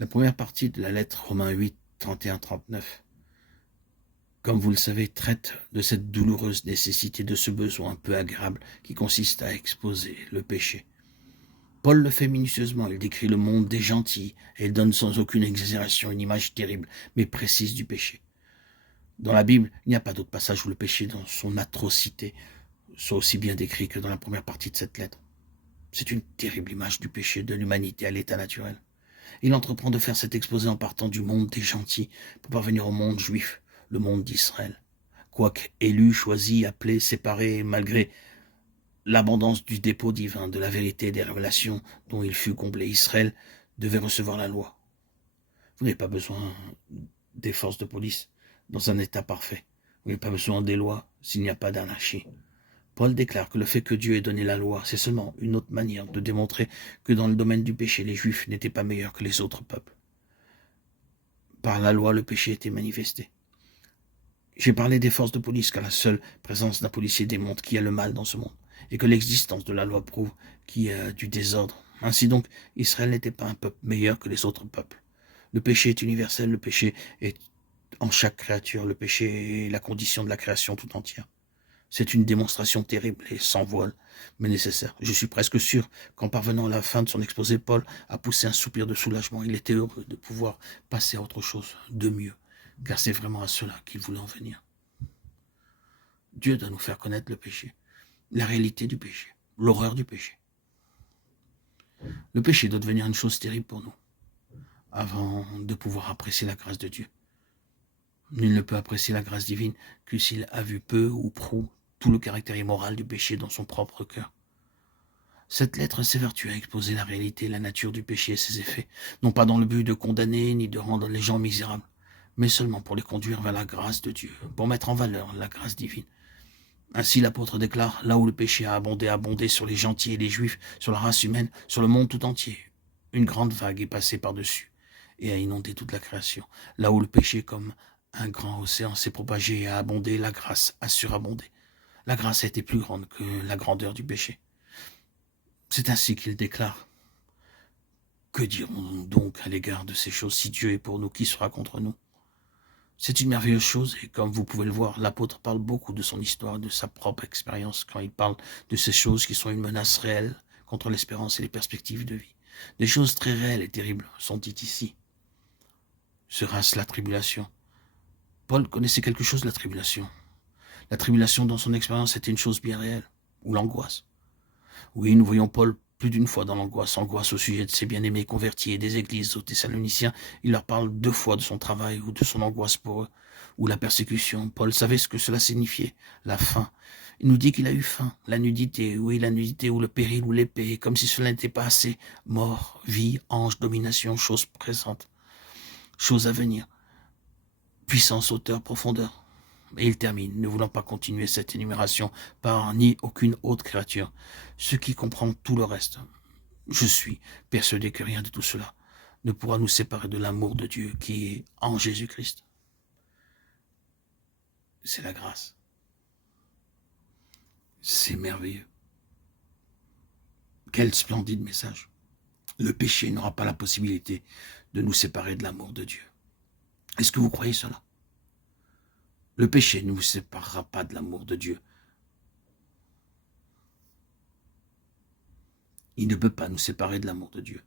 La première partie de la lettre Romains 8, 31-39, comme vous le savez, traite de cette douloureuse nécessité, de ce besoin un peu agréable qui consiste à exposer le péché. Paul le fait minutieusement, il décrit le monde des gentils et il donne sans aucune exagération une image terrible mais précise du péché. Dans la Bible, il n'y a pas d'autre passage où le péché dans son atrocité soit aussi bien décrit que dans la première partie de cette lettre. C'est une terrible image du péché de l'humanité à l'état naturel. Il entreprend de faire cet exposé en partant du monde des gentils pour parvenir au monde juif, le monde d'Israël. Quoique élu, choisi, appelé, séparé, malgré l'abondance du dépôt divin, de la vérité et des révélations dont il fut comblé, Israël devait recevoir la loi. Vous n'avez pas besoin des forces de police dans un état parfait. Vous n'avez pas besoin des lois s'il n'y a pas d'anarchie. Paul déclare que le fait que Dieu ait donné la loi, c'est seulement une autre manière de démontrer que dans le domaine du péché, les Juifs n'étaient pas meilleurs que les autres peuples. Par la loi, le péché était manifesté. J'ai parlé des forces de police, car la seule présence d'un policier démontre qu'il y a le mal dans ce monde, et que l'existence de la loi prouve qu'il y a du désordre. Ainsi donc, Israël n'était pas un peuple meilleur que les autres peuples. Le péché est universel, le péché est en chaque créature, le péché est la condition de la création tout entière. C'est une démonstration terrible et sans voile, mais nécessaire. Je suis presque sûr qu'en parvenant à la fin de son exposé, Paul a poussé un soupir de soulagement. Il était heureux de pouvoir passer à autre chose, de mieux, car c'est vraiment à cela qu'il voulait en venir. Dieu doit nous faire connaître le péché, la réalité du péché, l'horreur du péché. Le péché doit devenir une chose terrible pour nous, avant de pouvoir apprécier la grâce de Dieu. Nul ne peut apprécier la grâce divine que s'il a vu peu ou prou tout le caractère immoral du péché dans son propre cœur. Cette lettre s'évertue à exposer la réalité et la nature du péché et ses effets, non pas dans le but de condamner ni de rendre les gens misérables, mais seulement pour les conduire vers la grâce de Dieu, pour mettre en valeur la grâce divine. Ainsi l'apôtre déclare, là où le péché a abondé sur les gentils et les juifs, sur la race humaine, sur le monde tout entier, une grande vague est passée par-dessus et a inondé toute la création. Là où le péché, comme un grand océan, s'est propagé et a abondé, la grâce a surabondé. La grâce a été plus grande que la grandeur du péché. C'est ainsi qu'il déclare. Que dirons-nous donc à l'égard de ces choses? Si Dieu est pour nous, qui sera contre nous? C'est une merveilleuse chose, et comme vous pouvez le voir, l'apôtre parle beaucoup de son histoire, de sa propre expérience, quand il parle de ces choses qui sont une menace réelle contre l'espérance et les perspectives de vie. Des choses très réelles et terribles sont dites ici. Sera-ce la tribulation? Paul connaissait quelque chose de la tribulation. La tribulation, dans son expérience, était une chose bien réelle, ou l'angoisse. Oui, nous voyons Paul plus d'une fois dans l'angoisse, angoisse au sujet de ses bien-aimés convertis et des églises aux Thessaloniciens. Il leur parle 2 fois de son travail ou de son angoisse pour eux, ou la persécution. Paul savait ce que cela signifiait, la faim. Il nous dit qu'il a eu faim, la nudité, oui, la nudité ou le péril ou l'épée, comme si cela n'était pas assez. Mort, vie, ange, domination, chose présente, chose à venir, puissance, hauteur, profondeur. Et il termine, ne voulant pas continuer cette énumération par ni aucune autre créature, ce qui comprend tout le reste. Je suis persuadé que rien de tout cela ne pourra nous séparer de l'amour de Dieu qui est en Jésus-Christ. C'est la grâce. C'est merveilleux. Quel splendide message. Le péché n'aura pas la possibilité de nous séparer de l'amour de Dieu. Est-ce que vous croyez cela? Le péché ne vous séparera pas de l'amour de Dieu. Il ne peut pas nous séparer de l'amour de Dieu.